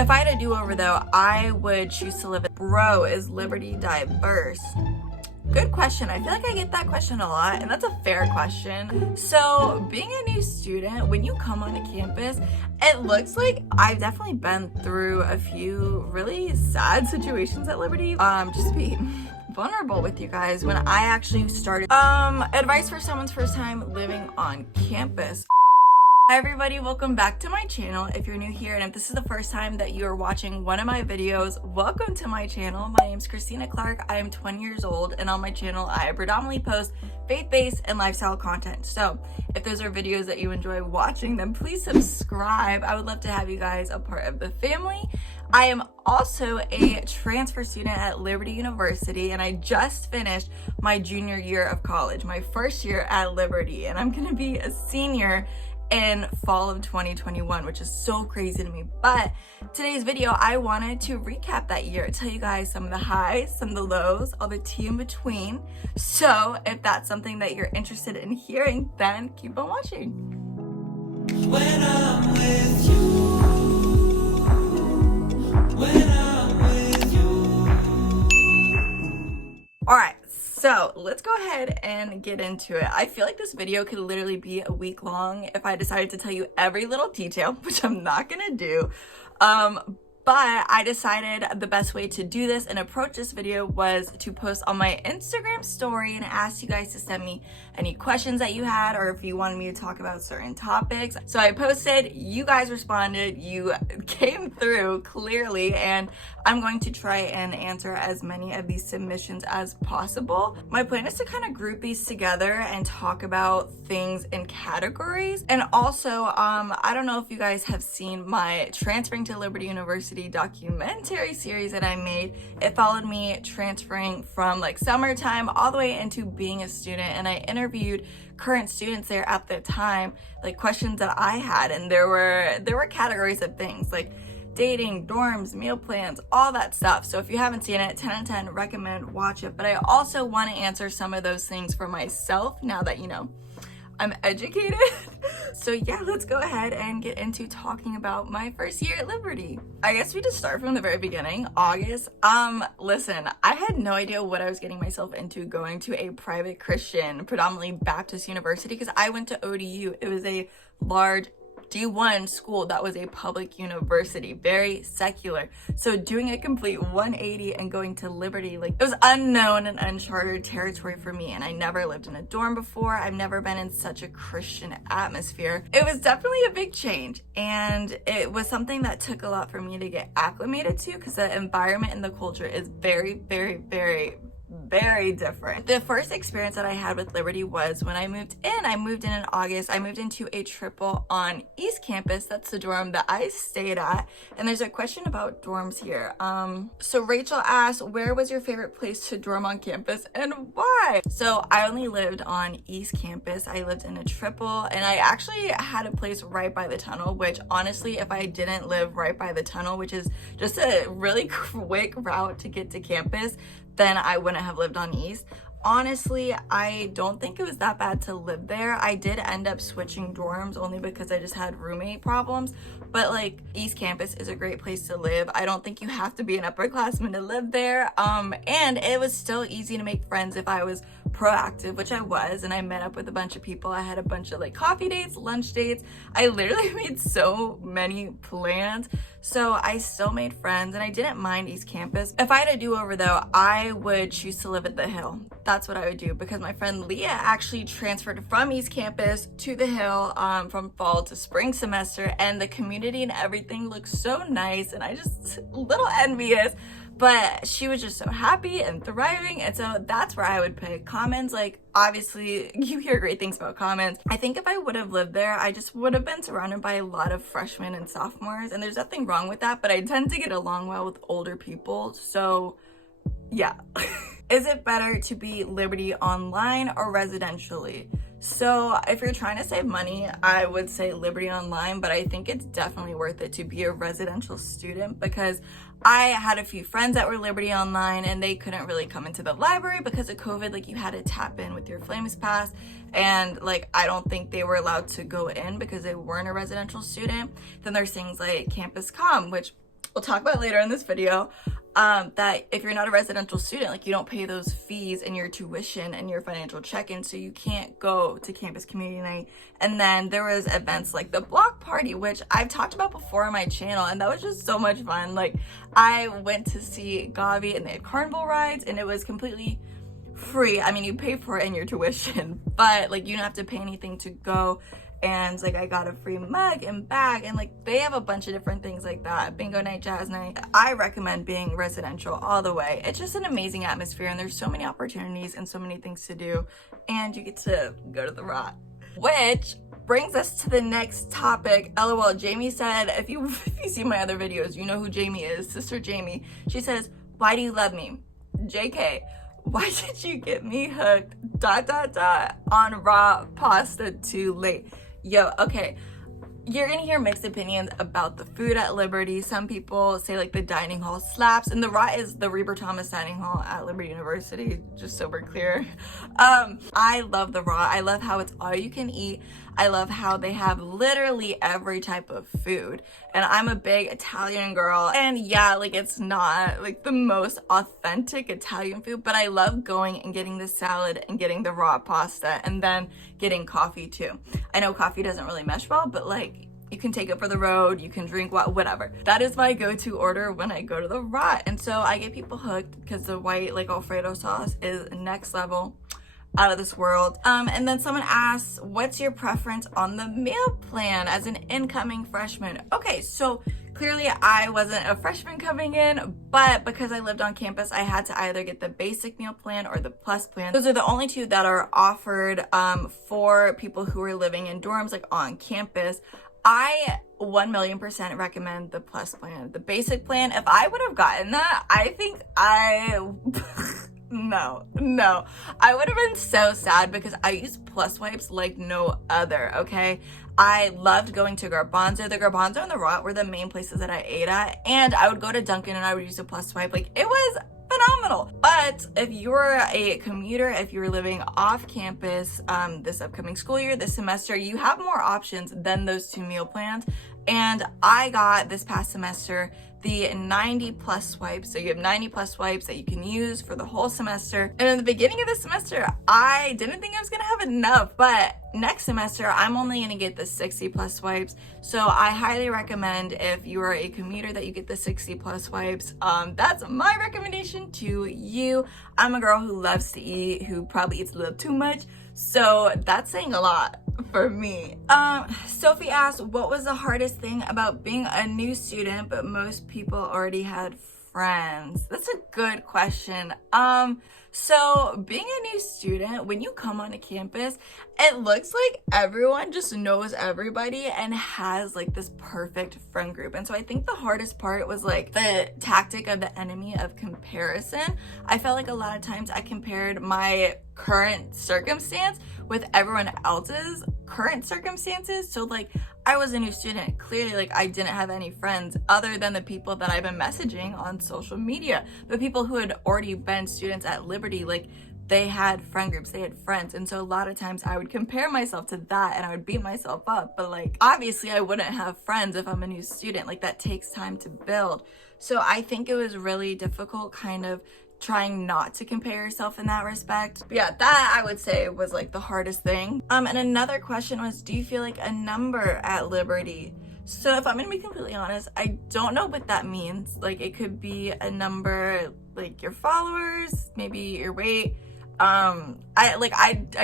If I had a do-over though, I would choose to live in. Bro, is Liberty diverse? Good question. I feel like I get that question a lot, and that's a fair question. So being a new student, when you come onto campus, it looks like I've definitely been through a few really sad situations at Liberty. Just to be vulnerable with you guys, when I actually started, advice for someone's first time living on campus. Hi everybody, welcome back to my channel. If you're new here and if this is the first time that you are watching one of my videos, welcome to my channel. My name is Christina Clark. I am 20 years old, and on my channel I predominantly post faith-based and lifestyle content. So if those are videos that you enjoy watching, then please subscribe. I would love to have you guys a part of the family. I am also a transfer student at Liberty University, and I just finished my junior year of college, my first year at Liberty, and I'm gonna be a senior in fall of 2021, which is so crazy to me. But today's video, I wanted to recap that year, tell you guys some of the highs, some of the lows, all the tea in between. So if that's something that you're interested in hearing, then keep on watching. When I'm with you, when I'm with you. All right. So let's go ahead and get into it. I feel like this video could literally be a week long if I decided to tell you every little detail, which I'm not gonna do. But I decided the best way to do this and approach this video was to post on my Instagram story and ask you guys to send me any questions that you had, or if you wanted me to talk about certain topics. So I posted, you guys responded, you came through clearly, and I'm going to try and answer as many of these submissions as possible. My plan is to kind of group these together and talk about things in categories. And also, I don't know if you guys have seen my Transferring to Liberty University documentary series that I made. It followed me transferring from like summertime all the way into being a student, and I interviewed current students there at the time, like questions that I had, and there were categories of things like dating, dorms, meal plans, all that stuff. So if you haven't seen it, 10 out of 10, recommend watch it. But I also want to answer some of those things for myself now that, you know, I'm educated. So yeah, let's go ahead and get into talking about my first year at Liberty. I guess we just start from the very beginning, August. Listen, I had no idea what I was getting myself into going to a private Christian, predominantly Baptist university, because I went to ODU. It was a large D1 school that was a public university, very secular. So doing a complete 180 and going to Liberty, like, it was unknown and uncharted territory for me, and I never lived in a dorm before. I've never been in such a Christian atmosphere. It was definitely a big change, and it was something that took a lot for me to get acclimated to, because the environment and the culture is very, very, very different. The first experience that I had with Liberty was when I moved in. I moved in August. I moved into a triple on East Campus. That's the dorm that I stayed at. And there's a question about dorms here. So Rachel asked, where was your favorite place to dorm on campus and why? So I only lived on East Campus. I lived in a triple, and I actually had a place right by the tunnel, which honestly, if I didn't live right by the tunnel, which is just a really quick route to get to campus, then I wouldn't have lived on East. Honestly, I don't think it was that bad to live there. I did end up switching dorms only because I just had roommate problems, but like, East Campus is a great place to live. I don't think you have to be an upperclassman to live there. And it was still easy to make friends if I was proactive, which I was, and I met up with a bunch of people. I had a bunch of like coffee dates, lunch dates. I literally made so many plans. So I still made friends, and I didn't mind East Campus. If I had a do-over though, I would choose to live at the Hill. That's what I would do, because my friend Leah actually transferred from East Campus to the Hill from fall to spring semester, and the community and everything looks so nice, and I just a little envious. But she was just so happy and thriving, and so that's where I would pick. Commons, like, obviously you hear great things about Commons. I think if I would have lived there, I just would have been surrounded by a lot of freshmen and sophomores, and there's nothing wrong with that, but I tend to get along well with older people, so yeah. Is it better to be Liberty online or residentially? So if you're trying to save money, I would say Liberty online, but I think it's definitely worth it to be a residential student, because I had a few friends that were Liberty online and they couldn't really come into the library because of COVID. Like, you had to tap in with your Flames Pass, and like, I don't think they were allowed to go in because they weren't a residential student. Then there's things like Campus Com, which we'll talk about later in this video, that if you're not a residential student, like you don't pay those fees in your tuition and your financial check-in, so you can't go to campus community night. And then there was events like the block party, which I've talked about before on my channel, and that was just so much fun. Like I went to see Gavi and they had carnival rides and it was completely free. I mean, you pay for it in your tuition, but like you don't have to pay anything to go. And like I got a free mug and bag, and like they have a bunch of different things like that. Bingo night, jazz night. I recommend being residential all the way. It's just an amazing atmosphere and there's so many opportunities and so many things to do, and you get to go to the Rot. Which brings us to the next topic. LOL, Jamie said, if you see my other videos, you know who Jamie is, Sister Jamie. She says, why do you love me? JK, why did you get me hooked ... on raw pasta too late? Yo, okay, you're gonna hear mixed opinions about the food at Liberty. Some people say like the dining hall slaps, and the Rot is the Reber Thomas dining hall at Liberty University, just so we're clear. I love the Rot. I love how it's all you can eat. I love how they have literally every type of food, and I'm a big Italian girl, and yeah, like it's not like the most authentic Italian food, but I love going and getting the salad and getting the raw pasta and then getting coffee too. I know coffee doesn't really mesh well, but like you can take it for the road, you can drink whatever. That is my go-to order when I go to the Rot, and so I get people hooked because the white like Alfredo sauce is next level, out of this world. And then someone asks, what's your preference on the meal plan as an incoming freshman? Okay, so clearly I wasn't a freshman coming in, but because I lived on campus, I had to either get the basic meal plan or the plus plan. Those are the only two that are offered for people who are living in dorms, like on campus. I 1,000,000% recommend the plus plan. The basic plan, if I would have gotten that, I think no, I would have been so sad because I use plus wipes like no other, okay? I loved going to Garbanzo. The Garbanzo and the Rot were the main places that I ate at, and I would go to Dunkin' and I would use a plus wipe. Like, it was phenomenal. But if you're a commuter, if you're living off campus this upcoming school year, this semester, you have more options than those two meal plans. And I got this past semester the 90 plus wipes. So you have 90 plus wipes that you can use for the whole semester. And in the beginning of the semester, I didn't think I was gonna have enough, but next semester, I'm only gonna get the 60 plus wipes. So I highly recommend, if you are a commuter, that you get the 60 plus wipes. That's my recommendation to you. I'm a girl who loves to eat, who probably eats a little too much. So that's saying a lot for me. Sophie asked, what was the hardest thing about being a new student, but most people already had friends? That's a good question. So being a new student, when you come onto campus, it looks like everyone just knows everybody and has like this perfect friend group. And so I think the hardest part was like the tactic of the enemy of comparison. I felt like a lot of times I compared my current circumstance with everyone else's current circumstances. So like I was a new student. Clearly, like I didn't have any friends other than the people that I've been messaging on social media. But people who had already been students at Liberty, like they had friend groups, they had friends. And so a lot of times I would compare myself to that and I would beat myself up. But like, obviously I wouldn't have friends if I'm a new student. Like that takes time to build. So I think it was really difficult kind of trying not to compare yourself in that respect. But yeah, that I would say was like the hardest thing. And another question was, do you feel like a number at Liberty? So if I'm gonna be completely honest, I don't know what that means. Like it could be a number like your followers, maybe your weight. I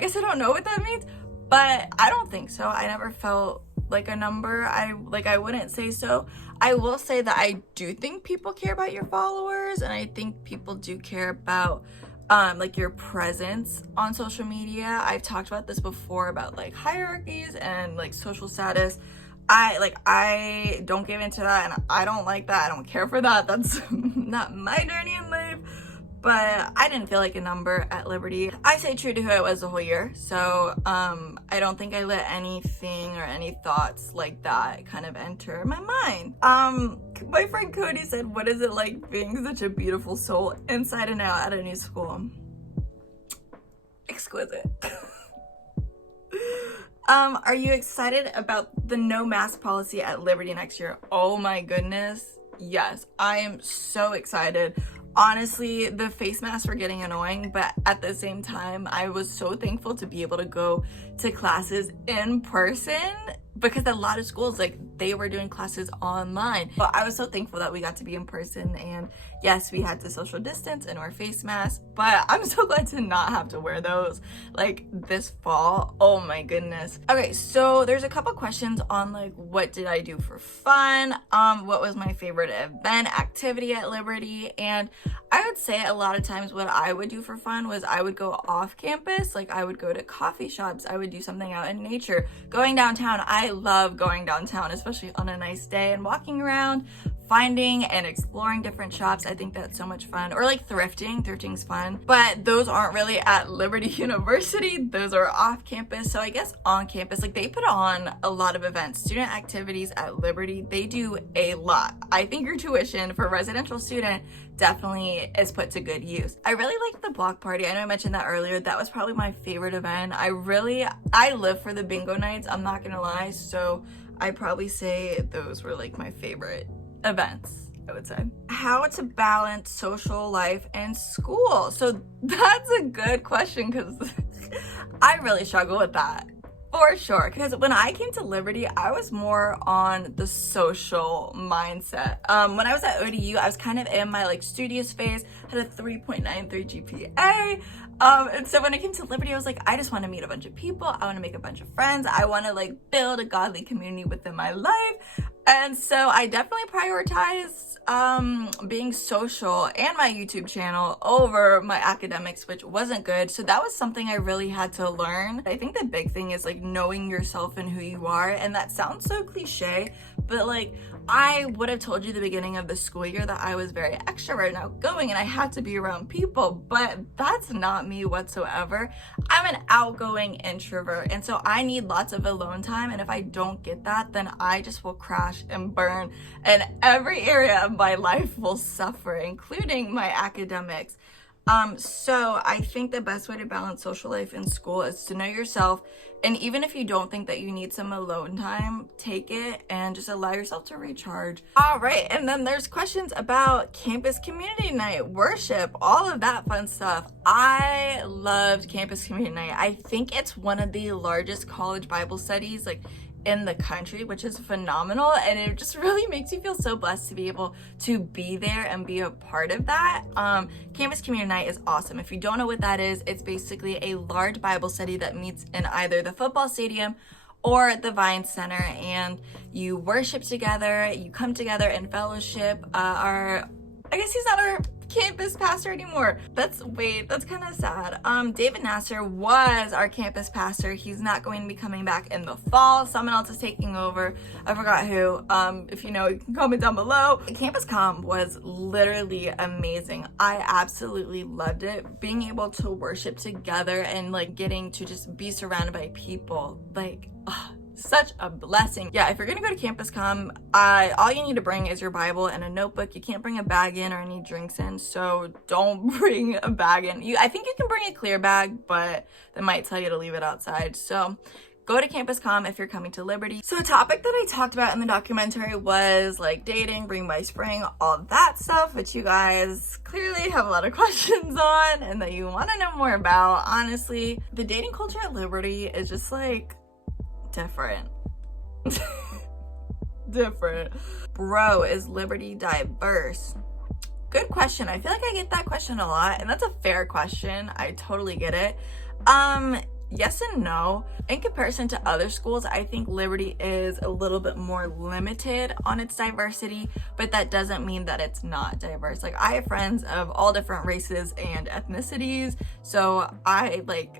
guess I don't know what that means, but I don't think so. I never felt like a number. I wouldn't say so. I will say that I do think people care about your followers, and I think people do care about like your presence on social media. I've talked about this before about like hierarchies and like social status. I don't give into that, and I don't like that. I don't care for that. That's not my journey in life. But I didn't feel like a number at Liberty. I stayed true to who I was the whole year. So I don't think I let anything or any thoughts like that kind of enter my mind. My friend Cody said, what is it like being such a beautiful soul inside and out at a new school? Exquisite. Are you excited about the no mask policy at Liberty next year? Oh my goodness. yes, I am so excited. Honestly, the face masks were getting annoying, but at the same time, I was so thankful to be able to go to classes in person, because a lot of schools, like, they were doing classes online. But I was so thankful that we got to be in person, and yes, we had to social distance and wear face masks, but I'm so glad to not have to wear those like this fall. Oh my goodness. Okay, so there's a couple questions on like, what did I do for fun? What was my favorite event, activity at Liberty? And I would say a lot of times what I would do for fun was I would go off campus. Like, I would go to coffee shops, I would do something out in nature, going downtown. I love going downtown, especially on a nice day, and walking around, finding and exploring different shops. I think that's so much fun. Or like thrifting's fun, but those aren't really at Liberty University. Those are off campus. So I guess on campus, like, they put on a lot of events, student activities at Liberty. They do a lot. I think your tuition for a residential student definitely is put to good use. I really liked the block party. I know I mentioned that earlier. That was probably my favorite event. I live for the bingo nights, I'm not gonna lie. So I'd probably say those were like my favorite events, I would say. How to balance social life and school. So that's a good question, because I really struggle with that. For sure, because when I came to Liberty, I was more on the social mindset. When I was at ODU, I was kind of in my like studious phase, had a 3.93 GPA. And so when I came to Liberty, I was like, I just want to meet a bunch of people. I want to make a bunch of friends. I want to like build a godly community within my life. And so I definitely prioritized being social and my YouTube channel over my academics, which wasn't good. So that was something I really had to learn. I think the big thing is like knowing yourself and who you are. And that sounds so cliche, but like, I would have told you the beginning of the school year that I was very extrovert and outgoing and I had to be around people, but that's not me whatsoever. I'm an outgoing introvert, and so I need lots of alone time, and if I don't get that, then I just will crash and burn, and every area of my life will suffer, including my academics. So I think the best way to balance social life and school is to know yourself. And even if you don't think that you need some alone time, take it and just allow yourself to recharge. All right. And then there's questions about campus community night, worship, all of that fun stuff. I loved campus community night. I think it's one of the largest college Bible studies, like, in the country, which is phenomenal, and it just really makes you feel so blessed to be able to be there and be a part of that. Campus Community Night is awesome. If you don't know what that is, it's basically a large Bible study that meets in either the football stadium or the Vine Center, and you worship together, you come together in fellowship. I guess he's not our campus pastor anymore. That's kind of sad. David Nasser was our campus pastor. He's not going to be coming back in the fall. Someone else is taking over. I forgot who. If you know, you can comment down below. Campus Comm was literally amazing. I absolutely loved it. Being able to worship together and like getting to just be surrounded by people, like, such a blessing. Yeah, if you're gonna go to Campus Comm, all you need to bring is your Bible and a notebook. You can't bring a bag in or any drinks in, so don't bring a bag in. I think you can bring a clear bag, but they might tell you to leave it outside. So go to Campus Comm if you're coming to Liberty. So the topic that I talked about in the documentary was like dating, bring by spring, all that stuff, which you guys clearly have a lot of questions on and that you want to know more about. Honestly, the dating culture at Liberty is just like different. Different. Bro, is Liberty diverse? Good question. I feel like I get that question a lot, and that's a fair question. I totally get it. Yes and no. In comparison to other schools, I think Liberty is a little bit more limited on its diversity, but that doesn't mean that it's not diverse. Like, I have friends of all different races and ethnicities, so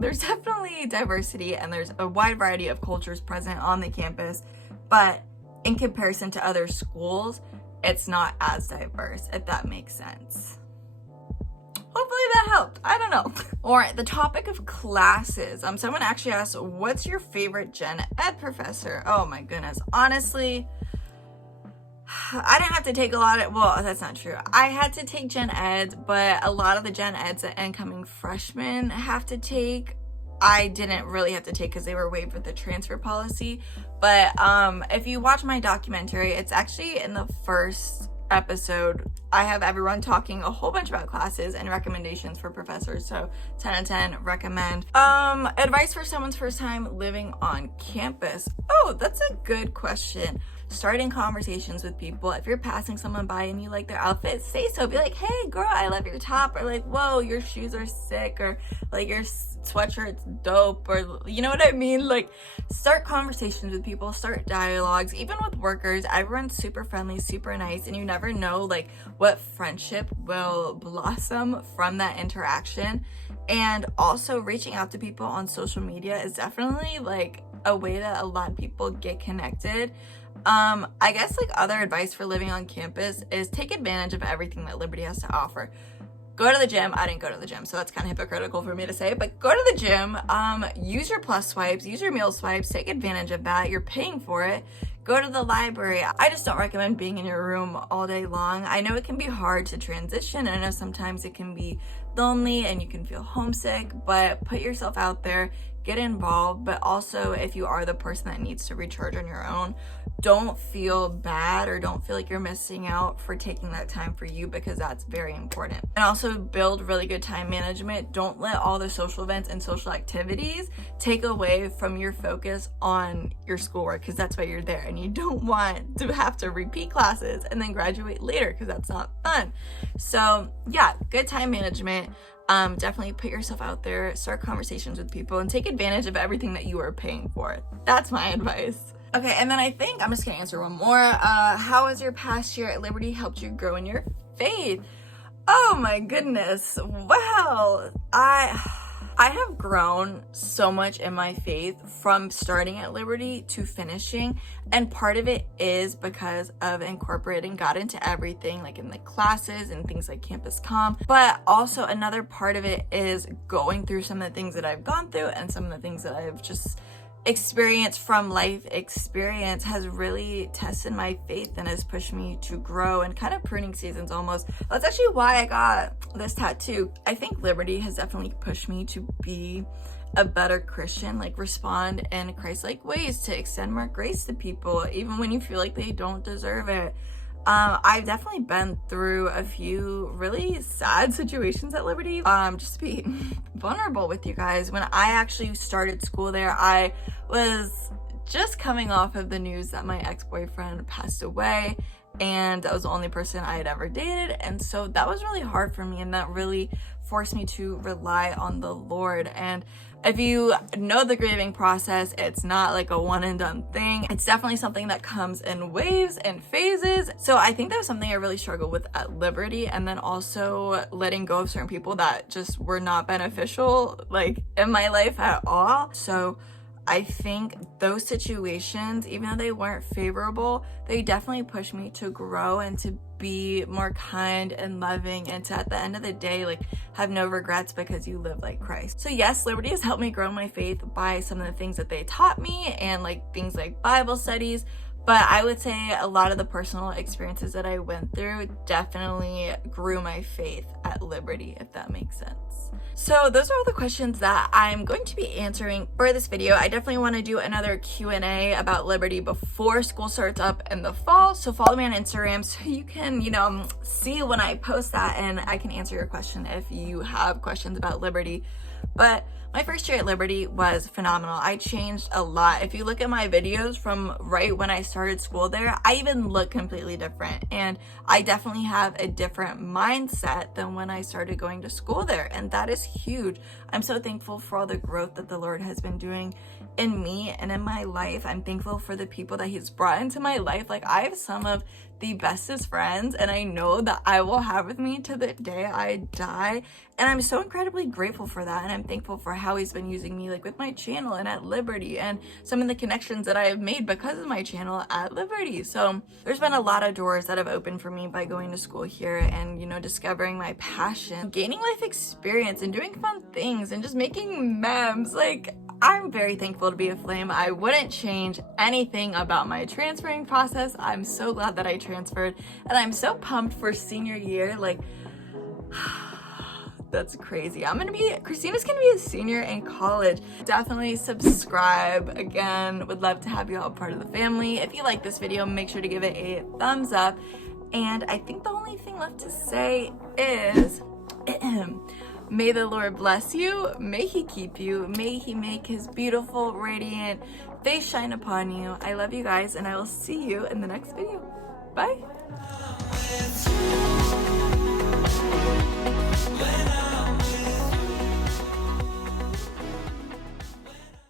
there's definitely diversity and there's a wide variety of cultures present on the campus, but in comparison to other schools, it's not as diverse, if that makes sense. Hopefully that helped. I don't know. All right, the topic of classes. Someone actually asked, what's your favorite gen ed professor? Oh my goodness. Honestly, I didn't have to take a lot of, well, that's not true. I had to take gen eds, but a lot of the gen eds that incoming freshmen have to take, I didn't really have to take because they were waived with the transfer policy. But if you watch my documentary, it's actually in the first episode, I have everyone talking a whole bunch about classes and recommendations for professors, so 10 out of 10 recommend. Advice for someone's first time living on campus. Oh, that's a good question. Starting conversations with people. If you're passing someone by and you like their outfit, say so. Be like, hey girl, I love your top, or like, whoa, your shoes are sick, or like your sweatshirt's dope, or you know what I mean? Like, start conversations with people, start dialogues. Even with workers, everyone's super friendly, super nice, and you never know like what friendship will blossom from that interaction. And also reaching out to people on social media is definitely like a way that a lot of people get connected. I guess like other advice for living on campus is take advantage of everything that Liberty has to offer. Go to the gym. I didn't go to the gym, so that's kind of hypocritical for me to say, but go to the gym, use your plus swipes, use your meal swipes, take advantage of that. You're paying for it. Go to the library. I just don't recommend being in your room all day long. I know it can be hard to transition. I know sometimes it can be lonely and you can feel homesick, but put yourself out there, get involved. But also, if you are the person that needs to recharge on your own, don't feel bad or don't feel like you're missing out for taking that time for you, because that's very important. And also build really good time management. Don't let all the social events and social activities take away from your focus on your schoolwork, because that's why you're there, and you don't want to have to repeat classes and then graduate later, because that's not fun. So yeah, good time management. Definitely put yourself out there, start conversations with people, and take advantage of everything that you are paying for. That's my advice. Okay, and then I think I'm just gonna answer one more. How has your past year at Liberty helped you grow in your faith? Oh my goodness. Well, I have grown so much in my faith from starting at Liberty to finishing, and part of it is because of incorporating God into everything, like in the classes and things like Campus Com. But also another part of it is going through some of the things that I've gone through, and some of the things that I've just experience from life experience has really tested my faith and has pushed me to grow, and kind of pruning seasons almost. That's actually why I got this tattoo. I think Liberty has definitely pushed me to be a better Christian, like respond in Christ-like ways, to extend more grace to people even when you feel like they don't deserve it. I've definitely been through a few really sad situations at Liberty. Just to be vulnerable with you guys, when I actually started school there, I was just coming off of the news that my ex-boyfriend passed away, and that was the only person I had ever dated, and so that was really hard for me, and that really forced me to rely on the Lord. And if you know the grieving process, it's not like a one and done thing. It's definitely something that comes in waves and phases. So I think that was something I really struggled with at Liberty, and then also letting go of certain people that just were not beneficial like in my life at all. So I think those situations, even though they weren't favorable, they definitely pushed me to grow and to be more kind and loving, and to, at the end of the day, like have no regrets because you live like Christ. So yes, Liberty has helped me grow my faith by some of the things that they taught me, and like things like Bible studies. But I would say a lot of the personal experiences that I went through definitely grew my faith at Liberty, if that makes sense. So those are all the questions that I'm going to be answering for this video. I definitely want to do another Q&A about Liberty before school starts up in the fall. So follow me on Instagram so you can, see when I post that, and I can answer your question if you have questions about Liberty. But my first year at Liberty was phenomenal. I changed a lot. If you look at my videos from right when I started school there, I even look completely different. And I definitely have a different mindset than when I started going to school there. And that is huge. I'm so thankful for all the growth that the Lord has been doing in me and in my life. I'm thankful for the people that He's brought into my life. Like, I have some of the bestest friends, and I know that I will have with me to the day I die, and I'm so incredibly grateful for that. And I'm thankful for how He's been using me, like with my channel and at Liberty, and some of the connections that I have made because of my channel at Liberty. So there's been a lot of doors that have opened for me by going to school here, and discovering my passion, gaining life experience, and doing fun things, and just making memes. Like, I'm very thankful to be a Flame. I wouldn't change anything about my transferring process. I'm so glad that I transferred, and I'm so pumped for senior year. Like, that's crazy. Christina's gonna be a senior in college. Definitely subscribe. Again, would love to have you all part of the family. If you like this video, make sure to give it a thumbs up. And I think the only thing left to say is, may the Lord bless you, may he keep you, may he make his beautiful, radiant face shine upon you. I love you guys, and I will see you in the next video. Bye.